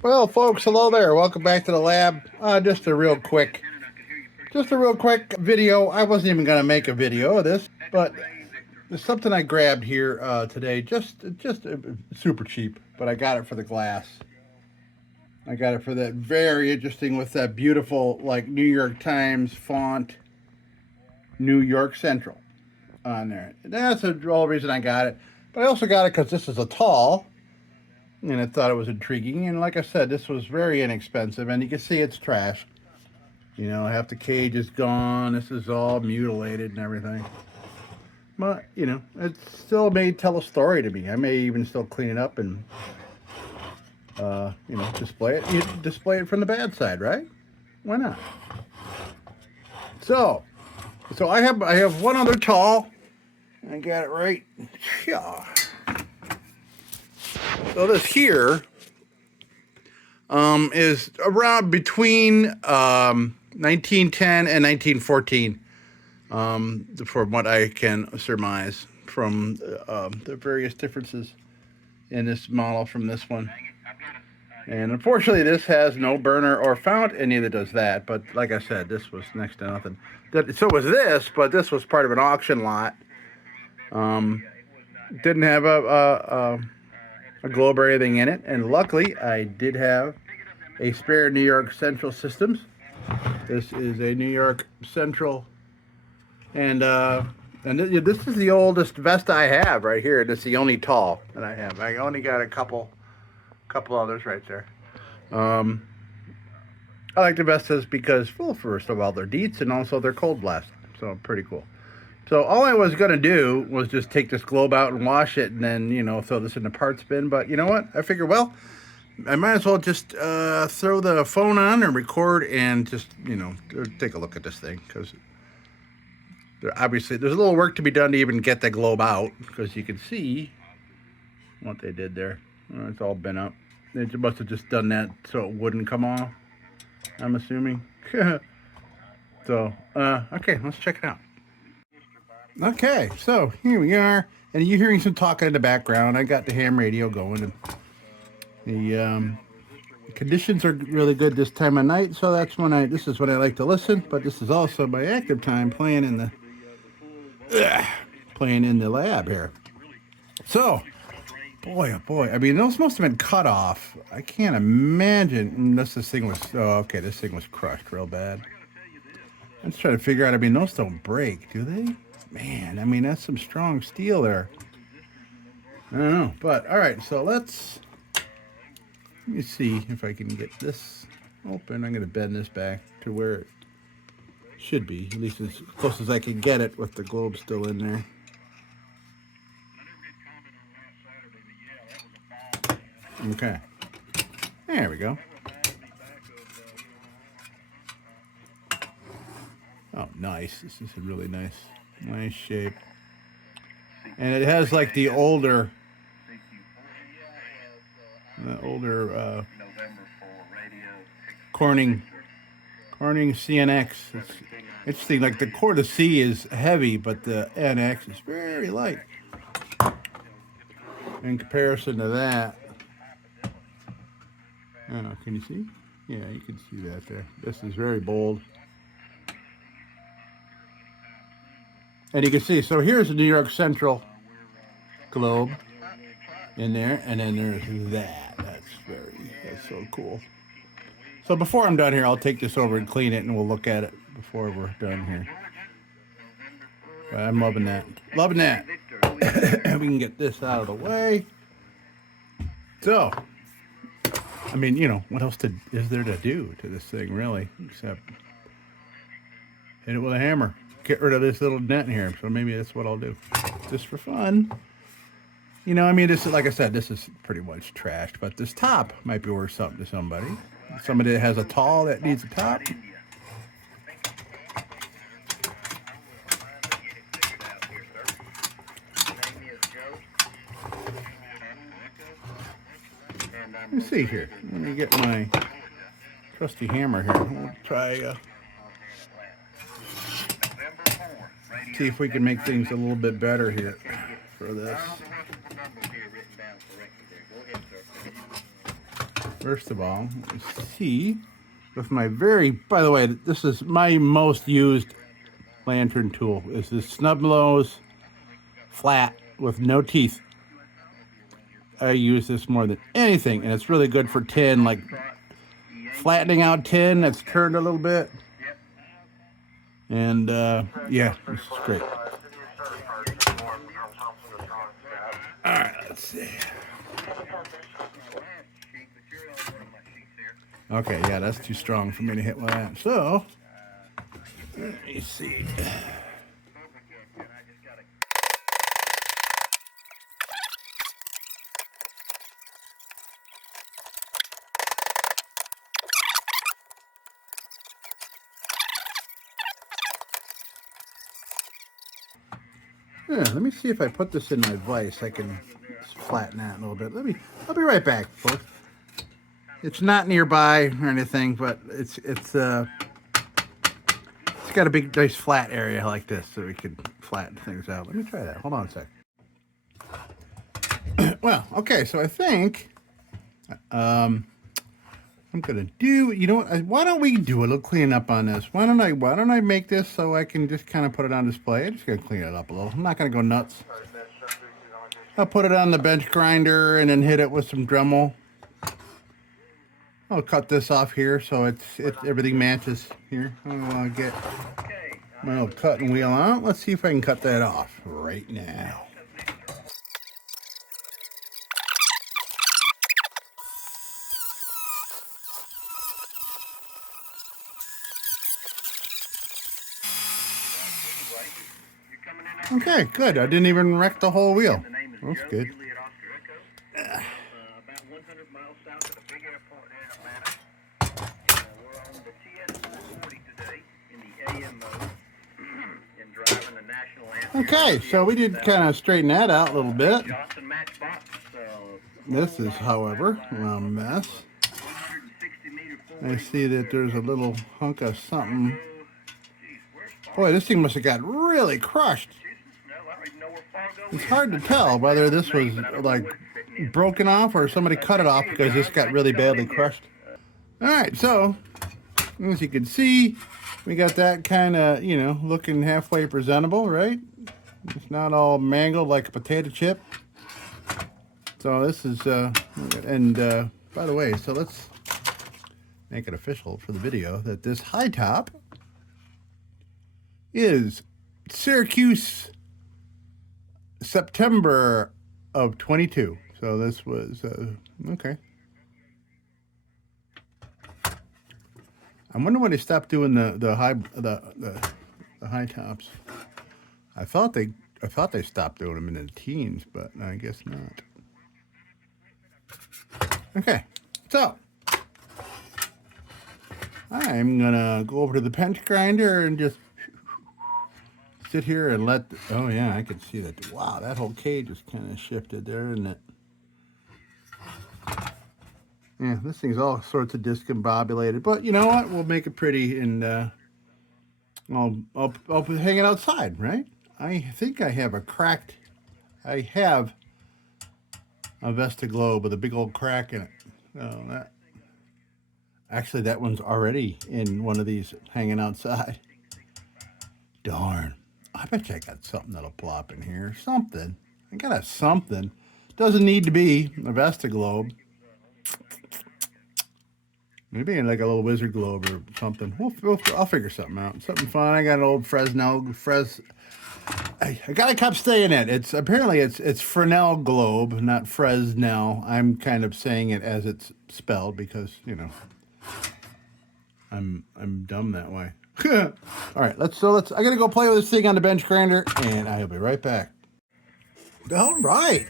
Well, folks, hello there. Welcome back to the lab. Just a real quick video. I wasn't even going to make a video of this, but there's something I grabbed here today. Just super cheap, but I got it for the glass. I got it for that very interesting with that beautiful like New York Times font, New York Central on there. That's the whole reason I got it. But I also got it because this is a tall, and I thought it was intriguing. And like I said, this was very inexpensive, and you can see it's trash. You know, half the cage is gone. This is all mutilated and everything. But you know, it still may tell a story to me. I may even still clean it up and you know, display it. You display it from the bad side, right? Why not? So, I have one other tall. I got it right. Yeah. So this here is around between 1910 and 1914, from what I can surmise from the various differences in this model from this one. And unfortunately, this has no burner or fount, and neither does that. But like I said, this was next to nothing. So was this, but this was part of an auction lot. Didn't have a globe or anything in it, and luckily, I did have a spare New York Central Systems. This is a New York Central, and this is the oldest Vesta I have right here. This is the only tall that I have. I only got a couple others right there. I like the Vestas because, well, first of all, they're DIETZ and also they're cold blast, so pretty cool. So all I was gonna do was just take this globe out and wash it, and then you know throw this in the parts bin. But you know what? I figured, well, I might as well just throw the phone on and record and just you know take a look at this thing because obviously there's a little work to be done to even get the globe out because you can see what they did there. It's all bent up. They must have just done that so it wouldn't come off, I'm assuming. So, okay, let's check it out. Okay, so here we are. And you're hearing some talking in the background. I got the ham radio going. And the conditions are really good this time of night, so that's when this is when I like to listen. But this is also my active time playing in the lab here. So, boy, oh boy. I mean, those must have been cut off. I can't imagine unless this thing was, oh, okay, this thing was crushed real bad. I'm just trying to figure out, I mean, those don't break, do they? Man, I mean, that's some strong steel there. I don't know, but all right, so let me see if I can get this open. I'm going to bend this back to where it should be, at least as close as I can get it with the globe still in there. Okay, there we go. Oh, nice. This is a really nice shape. And it has like the older Corning CNX. It's interesting, like the core to C is heavy, but the NX is very light in comparison to that. Oh, can you see? Yeah, you can see that there. This is very bold. And you can see, so here's the New York Central globe in there, and then there's that. That's so cool. So before I'm done here, I'll take this over and clean it, and we'll look at it before we're done here. But I'm loving that. Loving that. We can get this out of the way. So, I mean, you know, what else is there to do to this thing, really, except hit it with a hammer. Get rid of this little dent here. So maybe that's what I'll do, just for fun. You know, I mean, this is, like I said, this is pretty much trashed, but this top might be worth something to somebody. Somebody that has a tall that needs a top. Let me see here. Let me get my trusty hammer here. We'll try see if we can make things a little bit better here for this. First of all, let's see with my by the way, this is my most used lantern tool, is this snub nose flat with no teeth. I use this more than anything, and it's really good for tin, like flattening out tin that's turned a little bit. And yeah, this is great. All right, let's see. Okay, yeah, that's too strong for me to hit with that. So, let me see. Yeah, let me see if I put this in my vise, I can flatten that a little bit. I'll be right back, folks. It's not nearby or anything, but it's got a big, nice flat area like this, so we can flatten things out. Let me try that. Hold on a sec. Well, okay, so I think I'm gonna do. You know what? Why don't we do a little cleanup on this? Why don't I make this so I can just kind of put it on display? I'm just gonna clean it up a little. I'm not gonna go nuts. I'll put it on the bench grinder and then hit it with some Dremel. I'll cut this off here so everything matches here. I'll get my little cutting wheel out. Let's see if I can cut that off right now. Okay, good. I didn't even wreck the whole wheel. That's good. About 100 miles south of the big airport in Atlanta. We're on the TS 440 today in the AM mode and driving the national anthem. Okay, so we did kind of straighten that out a little bit. This is, however, a mess. I see that there's a little hunk of something. Boy, this thing must have got really crushed. It's hard to tell whether this was like broken off or somebody cut it off because this got really badly crushed. All right, so as you can see, we got that kind of, you know, looking halfway presentable, right? It's not all mangled like a potato chip. So this is, and by the way, so let's make it official for the video that this high top is Syracuse September of 22. So this was okay. I wonder when they stopped doing the high tops. I thought they stopped doing them in the teens, but I guess not. Okay, so I'm gonna go over to the bench grinder and just sit here and let, oh yeah, I can see that. Wow, that whole cage is kind of shifted there, isn't it? Yeah, this thing's all sorts of discombobulated, but you know what? We'll make it pretty, and I'll hang it outside, right? I think I have I have a Vesta globe with a big old crack in it. Oh, actually, that one's already in one of these hanging outside. Darn. I bet you I got something that'll plop in here. Something. I got something. Doesn't need to be a Vesta globe. Maybe like a little wizard globe or something. I'll figure something out. Something fun. I got an old I kept saying it. It's apparently it's Fresnel globe, not Fresnel. I'm kind of saying it as it's spelled because, you know, I'm dumb that way. All right, let's I gotta go play with this thing on the bench grinder, and I'll be right back. All right.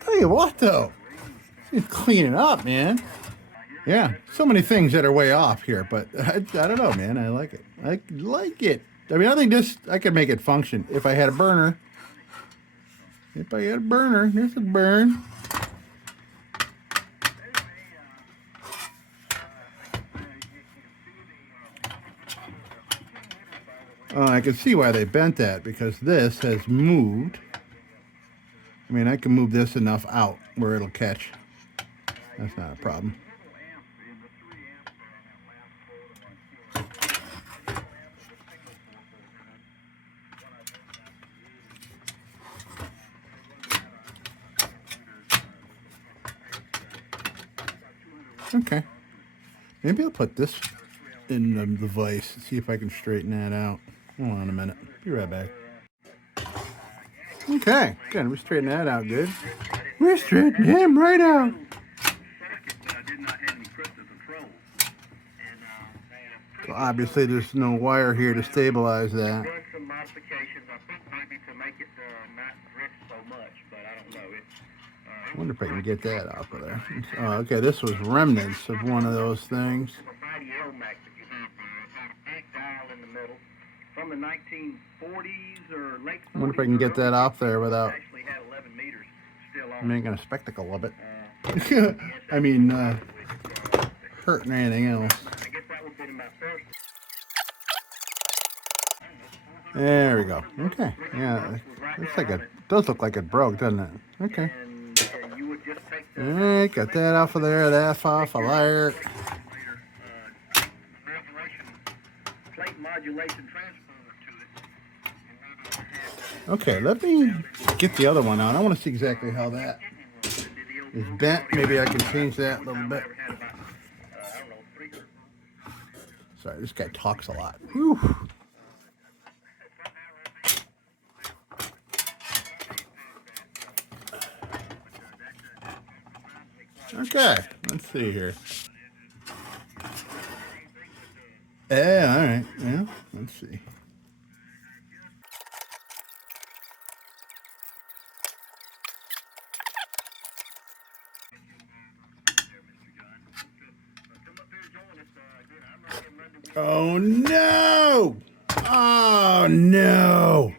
Tell you what though, it's cleaning up, man. Yeah, so many things that are way off here, but I don't know, man. I like it. I like it. I mean, I think I could make it function if I had a burner. If I had a burner, there's a burn. I can see why they bent that, because this has moved. I mean, I can move this enough out where it'll catch. That's not a problem. Okay. Maybe I'll put this in the vise and see if I can straighten that out. Hold on a minute. Be right back. Okay. Good. We straightened that out good. We straightened him right out. So obviously there's no wire here to stabilize that. Some modifications, I think maybe to make it not drift so much, but I don't know. I wonder if I can get that off of there. Oh, okay, this was remnants of one of those things. From the 1940s or late 40s. I wonder if I can get that off there without Actually had 11 meters still on. making a spectacle of it. I mean, hurting anything else. I guess that would be my first. There we go. Okay. Yeah, looks like it does look like it broke, doesn't it? Okay. And you would just take the Alright, got that off of there, that's off of there. plate modulation transformer to it. Okay, let me get the other one out. I want to see exactly how that is bent. Maybe I can change that a little bit. Sorry, this guy talks a lot. Whew. Okay, let's see here. Yeah, all right. Yeah, let's see. Oh no! Oh no!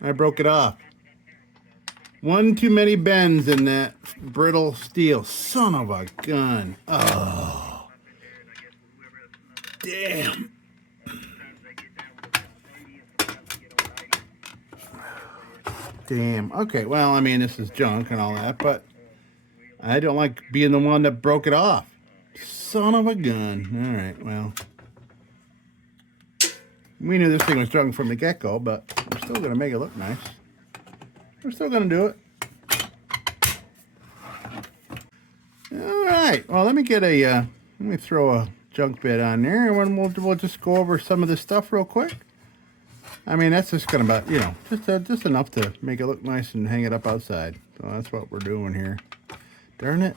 I broke it off. One too many bends in that brittle steel. Son of a gun. Oh. Damn. Damn. Okay, well, I mean, this is junk and all that, but I don't like being the one that broke it off. Son of a gun. All right, well. We knew this thing was junk from the get-go, but we're still going to make it look nice. We're still going to do it. All right. Well, let me get a, let me throw a junk bit on there, and we'll just go over some of this stuff real quick. I mean, that's just going to, you know, just enough to make it look nice and hang it up outside. So that's what we're doing here. Darn it.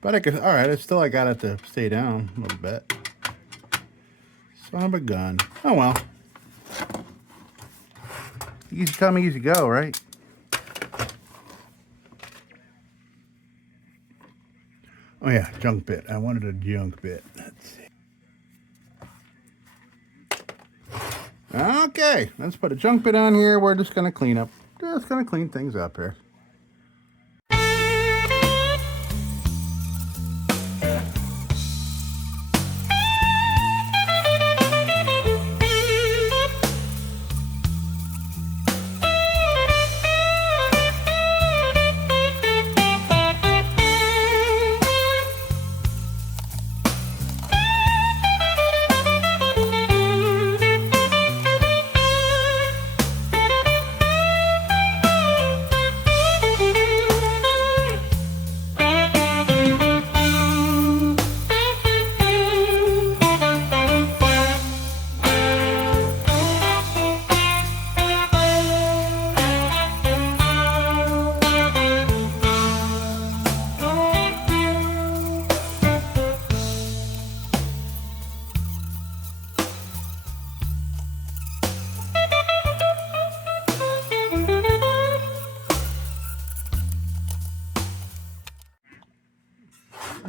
But I could, all right, I got it to stay down a little bit. Son of a gun. Oh, well. Easy come, easy go, right? Oh, yeah, junk bit. I wanted a junk bit. Let's see. Okay, let's put a junk bit on here. We're just going to clean up. Just going to clean things up here.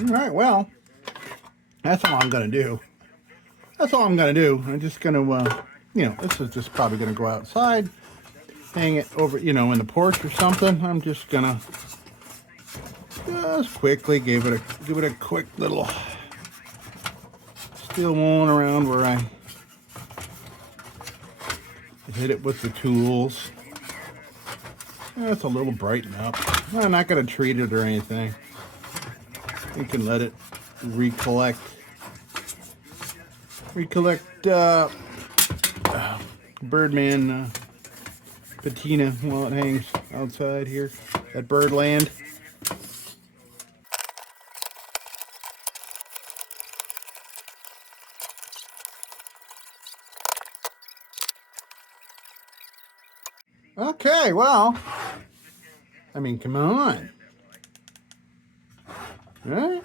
All right, well, that's all I'm going to do. That's all I'm going to do. I'm just going to, you know, this is just probably going to go outside, hang it over, you know, in the porch or something. I'm just going to just quickly give it a quick little steel one around where I hit it with the tools. That's a little brighten up. I'm not going to treat it or anything. You can let it recollect Birdman patina while it hangs outside here at Birdland. Okay, well, I mean, come on. Right?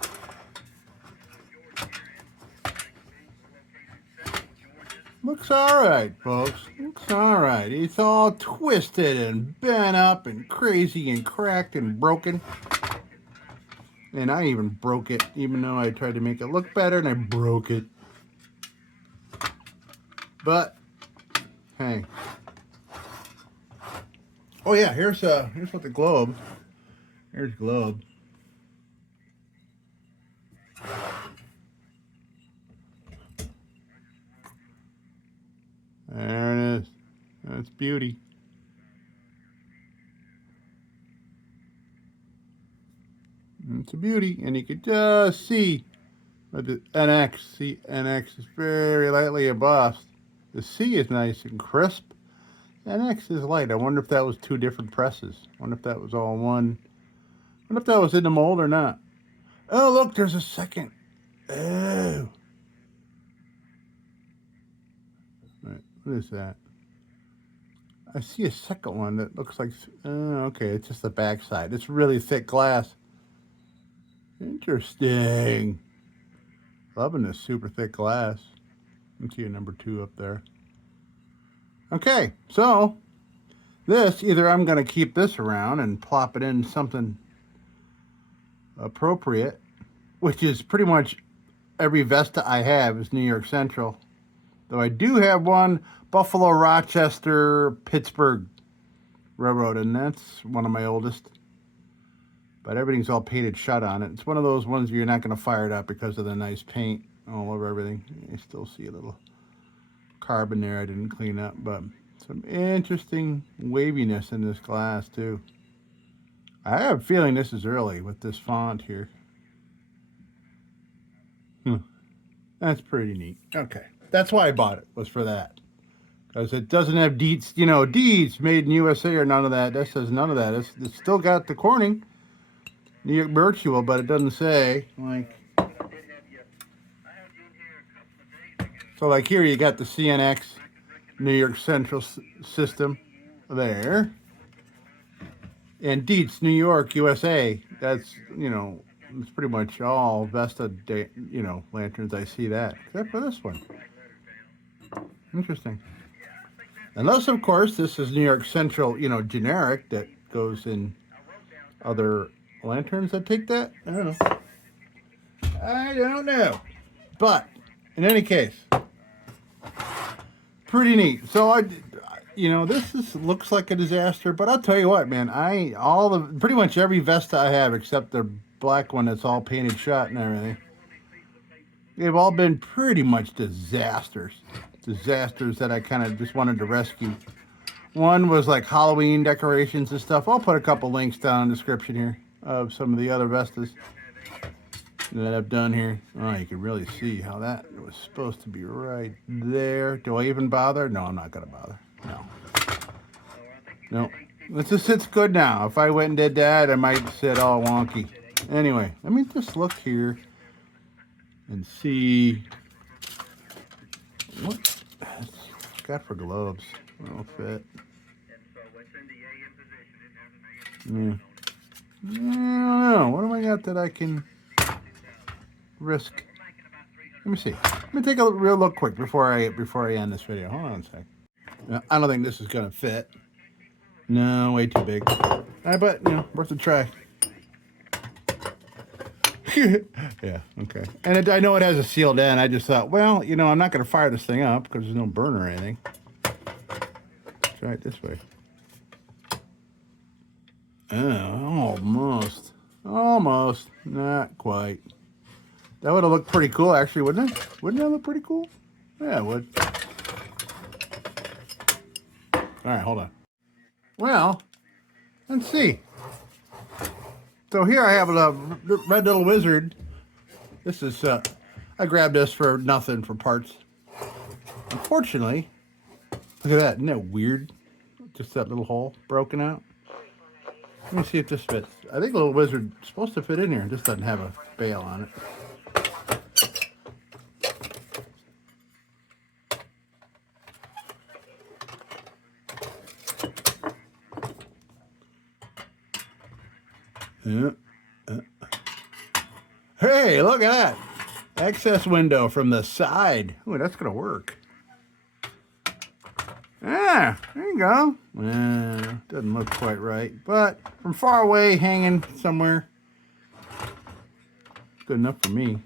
Looks alright, folks. Looks alright. It's all twisted and bent up and crazy and cracked and broken. And I even broke it, even though I tried to make it look better, and I broke it. But, hey. Oh yeah, here's what the globe. Here's globe. There it is. That's beauty. It's a beauty, and you could just see the NX. See, NX is very lightly embossed. The C is nice and crisp. NX is light. I wonder if that was two different presses. I wonder if that was all one. I wonder if that was in the mold or not. Oh, look, there's a second. Oh. Right, what is that? I see a second one that looks like, okay, it's just the back side. It's really thick glass. Interesting. Loving this super thick glass. You can see a number 2 up there. Okay, so this, either I'm going to keep this around and plop it in something appropriate, which is pretty much every Vesta I have is New York Central. Though I do have one Buffalo, Rochester, Pittsburgh Railroad, and that's one of my oldest. But everything's all painted shut on it. It's one of those ones where you're not going to fire it up because of the nice paint all over everything. You still see a little carbon there I didn't clean up, but some interesting waviness in this glass too. I have a feeling this is early with this font here. That's pretty neat. Okay, that's why I bought it, was for that. Because it doesn't have DIETZ, you know, DIETZ made in USA or none of that. That says none of that. It's still got the Corning New York Virtual, but it doesn't say, like, so like here you got the CNX New York Central system there. And DIETZ New York USA, that's, you know, it's pretty much all Vesta, you know, lanterns. I see that, except for this one. Interesting. Unless, of course, this is New York Central, you know, generic that goes in other lanterns that take that. I don't know. I don't know. But in any case, pretty neat. So you know, this looks like a disaster, but I'll tell you what, man. Pretty much every Vesta I have, except the black one that's all painted shut and everything, they've all been pretty much disasters. Disasters that I kind of just wanted to rescue. One was like Halloween decorations and stuff. I'll put a couple links down in the description here of some of the other Vestas that I've done here. Oh, you can really see how that was supposed to be right there. Do I even bother? No, I'm not going to bother. No. It just sits good now. If I went and did that, I might sit all wonky. Anyway, let me just look here and see what it's got for globes. It'll fit. Yeah. I don't know. What do I got that I can risk? Let me see. Let me take a real look quick before I end this video. Hold on a sec. I don't think this is gonna fit. No, way too big. But you know, worth a try. Yeah, okay. And I know it has a sealed end. I just thought, well, you know, I'm not gonna fire this thing up because there's no burner or anything. Let's try it this way. Oh, almost, not quite. That would have looked pretty cool, actually, wouldn't it? Wouldn't that look pretty cool? Yeah, it would. All right, hold on. Well, let's see. So here I have a Red Little Wizard. This is, I grabbed this for nothing for parts. Unfortunately, look at that. Isn't that weird? Just that little hole broken out. Let me see if this fits. I think Little Wizard is supposed to fit in here. It just doesn't have a bail on it. Hey, look at that. Access window from the side. Ooh, that's going to work. Yeah, there you go. Doesn't look quite right, but from far away, hanging somewhere, good enough for me.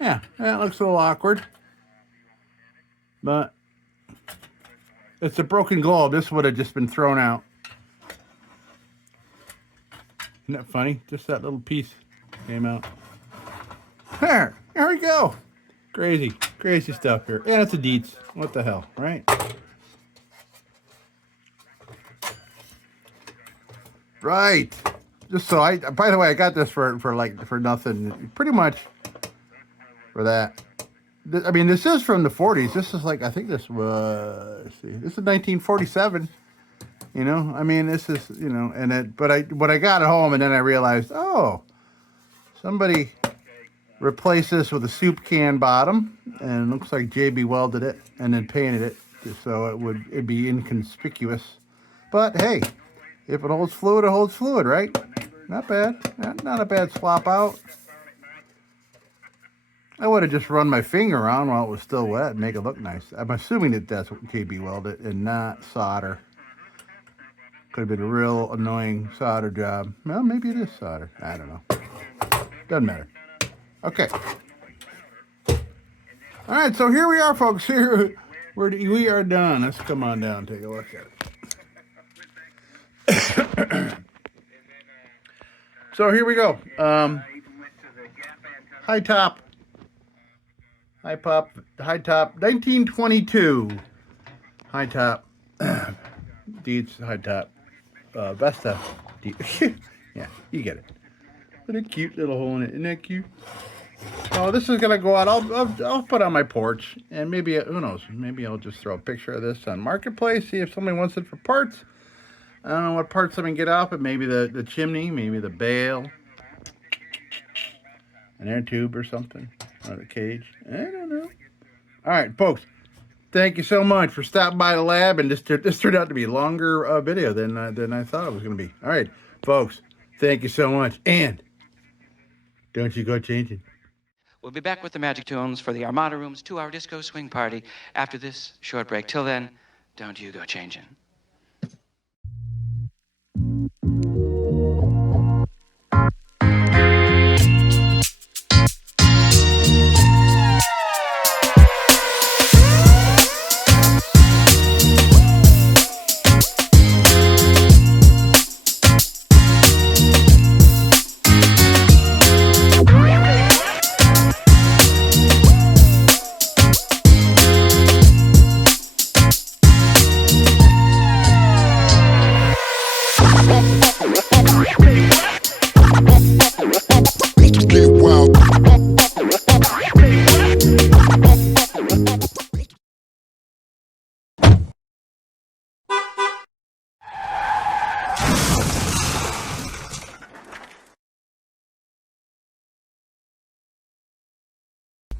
Yeah, that looks a little awkward, but it's a broken globe. This would have just been thrown out. Isn't that funny? Just that little piece came out. There we go. Crazy stuff here. And it's a DIETZ. What the hell, right? Right. Just so by the way, I got this for nothing. Pretty much for that. I mean, this is from the 40s. This is like, I think this was, let's see, this is 1947. You know, I mean, this is, you know, but I got it home and then I realized, oh, somebody replaced this with a soup can bottom, and it looks like JB welded it and then painted it just so it'd be inconspicuous. But hey, if it holds fluid, it holds fluid, right? Not bad. Not a bad swap out. I would have just run my finger around while it was still wet and make it look nice. I'm assuming that that's what JB welded and not solder. Could have been a real annoying solder job. Well, maybe it is solder. I don't know. Doesn't matter. Okay. All right, so here we are, folks. Here we are done. Let's come on down and take a look at it. So here we go. Hi-top, 1922. Hi-top, DIETZ hi-top, Vesta. Yeah, you get it. What a cute little hole in it. Isn't that cute? Oh, this is gonna go out. I'll put it on my porch, and maybe, who knows? Maybe I'll just throw a picture of this on Marketplace. See if somebody wants it for parts. I don't know what parts I can get off it. Maybe the chimney, maybe the bail, an air tube or something, or the cage. I don't know. All right, folks. Thank you so much for stopping by the lab, and this turned out to be a longer video than I thought it was going to be. All right, folks. Thank you so much, and don't you go changing. We'll be back with the Magic Tunes for the Armada Room's 2-hour disco swing party after this short break. Till then, don't you go changing.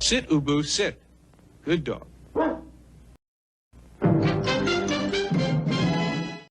Sit, Ubu, sit. Good dog.